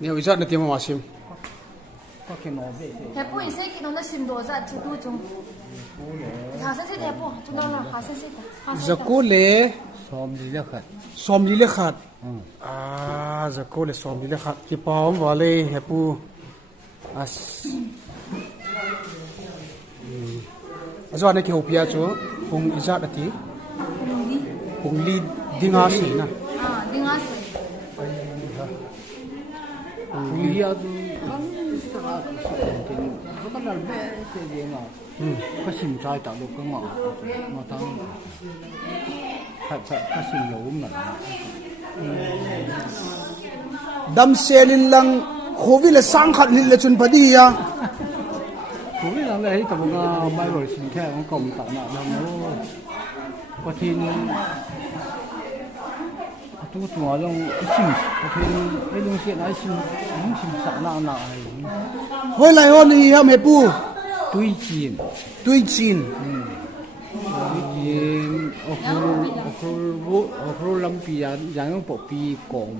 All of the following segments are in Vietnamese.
nhiều ít là tiêm mà sim có cái nó về thế bố ý sẽ cái nó xin đồ ra chú tu chung hà sẽ thế bố chúng nó là hà sẽ giờ cô lệ xóm gì đó khát xóm đi lệ khát giờ cô lệ xóm đi lệ khát cái bao vào lệ hệ pu giờ này cái hộp bia chú cùng ít là tí cùng ly đi ngã xỉ nè đi ngã xỉ Vì vậy thì có cái nào về cái gì mà có xin trai tạo được cái mà thằng phải có xin lỗi mà đâm xe lên lăng khổ vì là sang khát lên là chuyện phải đi à khổ vì là cái tầm bài rồi xin theo con cầm tạo nào đâu nó có thiên tôi nói rằng xin có thiên cái东西来xin không xin sao nào nào hồi lại hôm nay ham hệ pu tuy chín ở lâm pi yang bộ pi cổng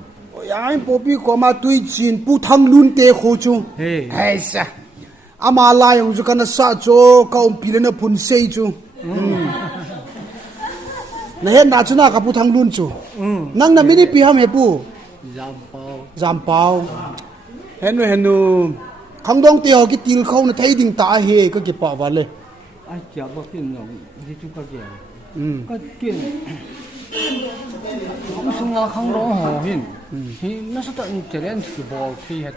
yang bộ pi cổng mà tuy chín pu thăng luôn tê khô chung hay sa ama lai ông chú kana sa cho kaum pi lên phun sei chung na hen na chuna ka pu thăng luôn chu nang na mini pi ham he pu jam pao henu khang dong tiêu cái tiêu khâu nó thấy đình ta he cái pa va le ai chả bao tiền rồi đi chú cái tiền không xong là không rõ hồ hin thì nó sẽ tận trở nên cái bộ phi hết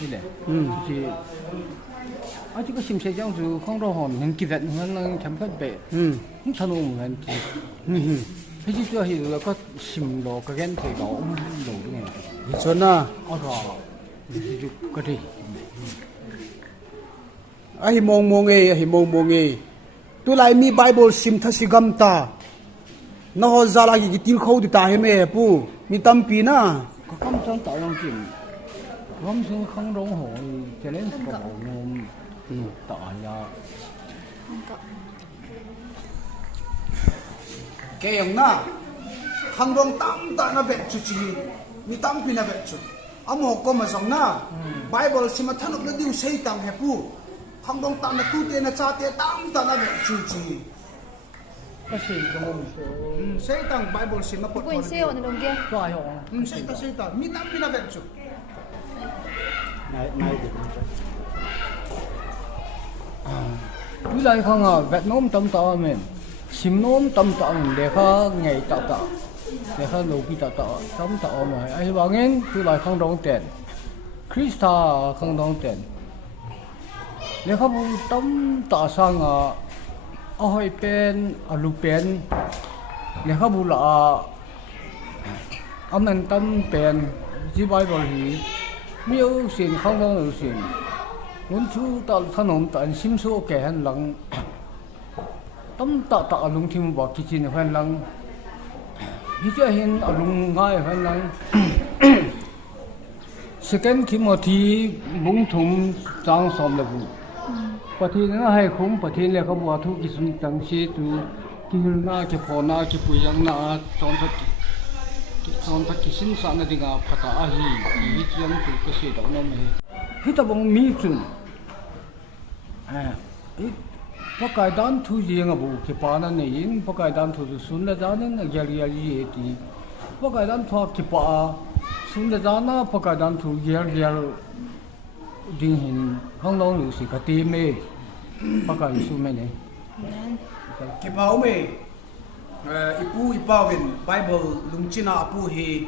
như này thì ai chú có xem xe trong chú không rõ hồ những cái vật nó chấm phát bể không sao luôn mình thì chú cho hiểu là có xem đồ cái gen thì có ông đồ đúng không thì cho na thì chú có gì ai mong nghe tu lai mi bible sim thasi gam ta na ho zala gi til khâu di ta he me pu mi tam pi na có công trong tạo lòng chuyện không xuống không rõ hồ cho nên có bộ tạo ra cái ông na khang dong tam ta na vet chu chi mi tam pi na vet chu amo ko ma song na bible sim thanok na diu sei tam he pu khang dong tam na tu te na cha te tam ta na vet chu chi cái gì cũng sei tam bible sim pot bố ý sẽ ở đồng kia có ai không sei ta mi tam pi na vet chu này cứ lại không à vẹt nôm tâm tạo mình sim nôm tâm tạo mình để khá ngày tạo để khá lâu khi tạo tâm tạo mà ai bảo nghe cứ lại không đóng tiền Krista không đóng tiền để khá bu tâm tạo sang à oi pen alu pen để khá bu là âm anh tâm pen chỉ bài bảo gì miêu xin không đóng xin muốn chú tạo thân hồn tận sim số kẻ hành lăng tâm tạo lung thêm vào cái chuyện hành lăng như thế hiện lung ngay hành lăng second Timothy bung thùng trang xóm là vụ và thì nó hay không và thì là không vào thu cái sự tăng sĩ tu cái na cái phò na cái bùi yang na chọn thật cái sinh sản là đi ngã phát ta hi cái chuyện tu cái sự đó nó mới hết ta bằng mỹ chung bác cái đàn thu gì ngà bù cái pa na này bác cái đàn thu xuân là giá nên gyali gì thì bác cái đàn thu cái pa xuân là giá na bác cái đàn thu gyal đình hình không lâu nữa sẽ cái tim mê bác cái xuân mê này cái bao mê ipu ipa vin bible lung china apu hi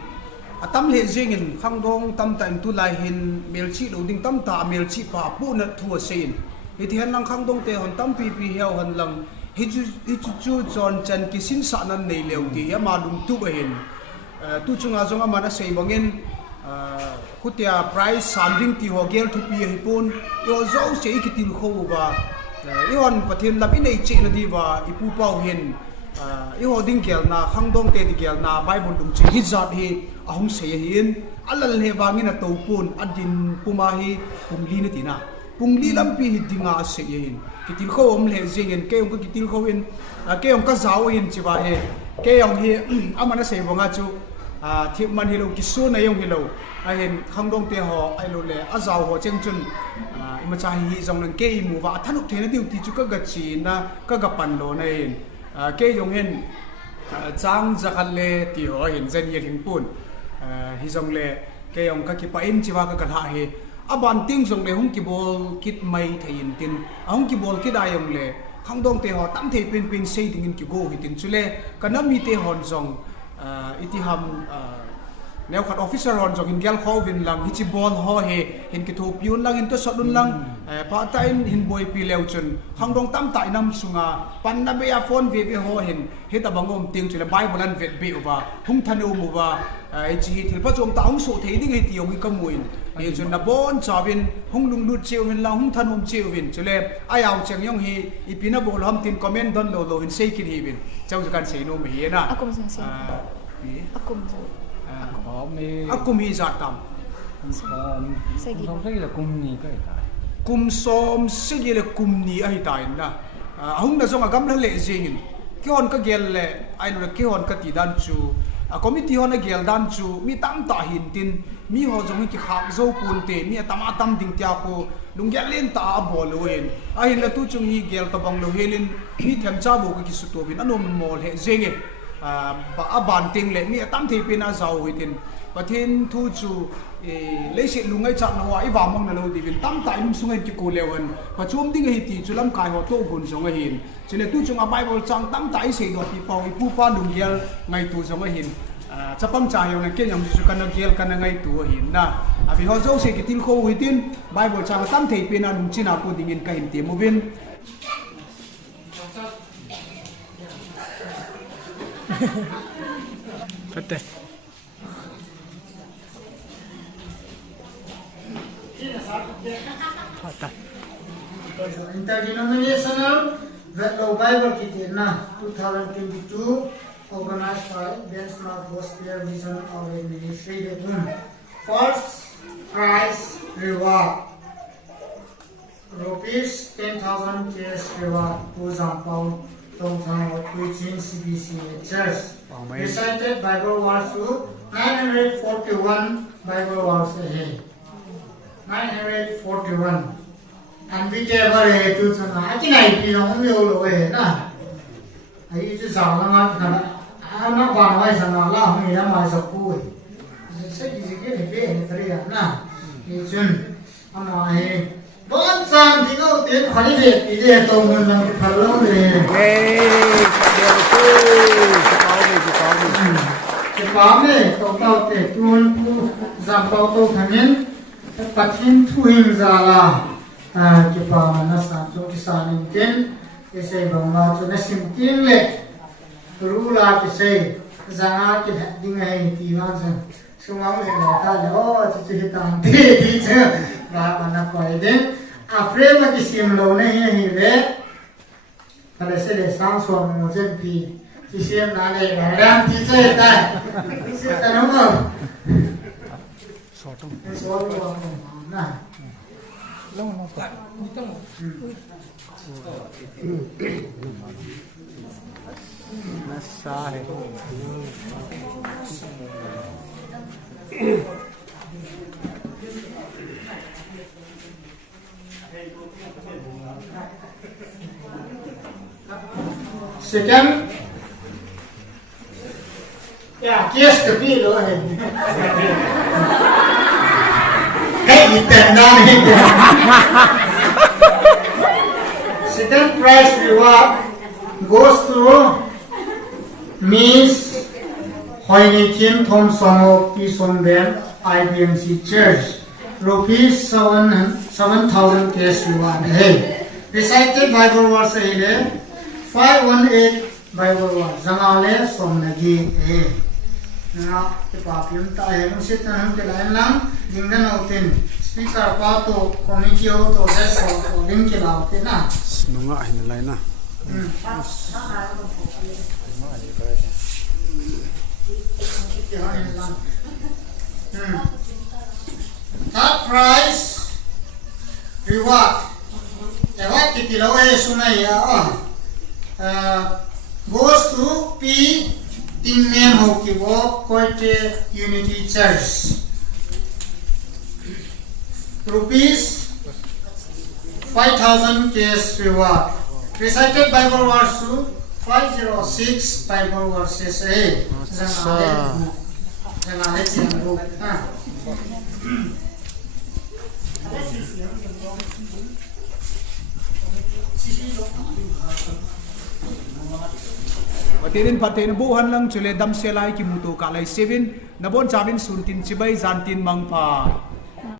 atam le jingin khang dong tam ta tu lai hin melchi lo ding tam ta melchi pa pu na thu sein hi thian nang khang dong te hon tam pi pi heo han lang hi chu chon chan ki sin sa nan nei leu ti ya ma lung tu ba hin tu chunga zonga mana sei bangin khutia price samding ti ho gel thu pi hi pon yo zo sei ki tin kho ba i hon pathin lam inei che na di ba ipu pau hin i ho ding gel na khang dong te di gel na bible dum chi hi zat hi ahum sei hin alal he wangin a to pon adin puma hi pumli na tina pungli lampi hi dinga se yin kitil kho om le jingen ke ong kitil kho in ke ong ka zaw in chiwa he ke ong hi amana se bonga chu thiệp man hi lo kisu na yong hi lo ai hen khang dong te ho ai lo le a zaw ho cheng chun ima cha hi zong nang ke mu wa thanuk the na diu ti chu ka ga chi na ka ga pan lo na in ke yong hen chang zakhal le ti ho hin zen ye thing pun hi zong le ke yong ka ki pa in chiwa ka ha he aban ting zong le hung ki bol kit mai thein tin hung ki bol ki da yong le khang dong te ho tam the pin pin sei ding in ki go hi tin chule kanami te hon zong iti ham neo khat officer hon zong in gel kho win lang hi chi bol ho he hin ki thu piun lang in to sodun lang pa ta in hin boy pi leu chun khang dong tam tai nam sunga pan na be ya phone ve ve ho hin he ta bangom ting chule bible an vet be wa hung thanu mu wa ai chi thil pa chom ta hung so thei ding he ti yong ka muin he chun na bon chawin hung lung lut cheu win lang hung thanum cheu win chule ayaw cheng yong hi ipina bol ham tin comment don lo lo in sei kin hi win chau kan sei no me hi na akum sing akum hi zatam không thấy là cùng gì cái kum som sigi le kum ni ai tai na hung na zonga gam la le jingin ki hon ka gel le ai lo ki hon ka ti dan chu a committee hon a gel dan chu mi tam ta hin tin mi ho zong ki khak zo pun te mi tama tam ding tia ko lung gel len ta bol wen a hin la tu chung hi gel ta bang lo helin mi them cha bo ki su to win anom mol he jenge ba aban ting le mi tam the pin a zaw hitin pathin thu chu lấy sự lung ngay chặt nó ai vào mong là lâu thì viên tam tại nung sungai chịu cô leo hơn và chôm đi ngay thì chú lâm cài họ tô bùn giống ngay hiền cho nên tôi chung à Bible trang tam tại sự đó thì bảo ipu pa lung yel ngay tu giống ngay hiền chấp băng trà hiểu này kia nhầm chú cần yel cần ngay tu hiền na vì họ dâu sẽ cái tin khô huy tin Bible trang tam thầy pin anh chỉ nào cũng tình cái hiền tiền một viên thật đấy Interdenominational Vetlo Bible Kitna 2022 organized by Benchmark Gospel Vision of a Ministry. First prize reward rupees 10,000 cash reward to Zampao Tongthang preaching CBC Church. Recited Bible verse 941 Bible verse ahead. 941 anh biết chơi bao giờ tôi sang nói cái này thì nó không nhiều rồi na ấy chứ sao nó nó vào ngoài sang nó là không gì nó ngoài sập cùi sẽ gì cái này cái này phải na thì chân anh nói bốn trăm thì có tiền phải về thì để tông mình làm cái phần lớn rồi cái bám này tông tao để tuôn giảm tao tao thành nhân pathin thu hình ra là cái bà nó sản xuất cái sản phẩm tiền cái xe bằng mà cho nó sim tiền lệ rú là cái xe ra cái hạt đi ngay thì nó sẽ xong rồi người ta nói chỉ tạm thì chứ và nó quay đến après mà cái sim lâu này như vậy phải sẽ để sáng suốt một chân thì sim là này là đang thì chơi ta sẽ ta đúng không số luôn nè lâu không phải nó sai second ya kies tapi lo cái gì tiền ra này second prize reward goes to Miss Hoynikin Thompson of Pisonben IBMC Church rupees 7,000 cash reward hey recited Bible verse 518 Bible verse Zangale Somnagi hey na cái bà phim tại hệ nó sẽ thành cái lại lắm nhưng nó đầu tiên speaker qua tổ committee tổ sẽ tổ link cái đầu tiên na nó ngại hình lại na third prize reward cái lâu ấy số này goes to P Team men ho ki wo Koite Unity Church. Rupees 5,000 cash reward. Recited Bible verse 506 Bible verses A. Jangan yang book. Patin patin buhan lang chule dam selai ki mutu kalai 7 nabon chabin suntin chibai zantin mangpa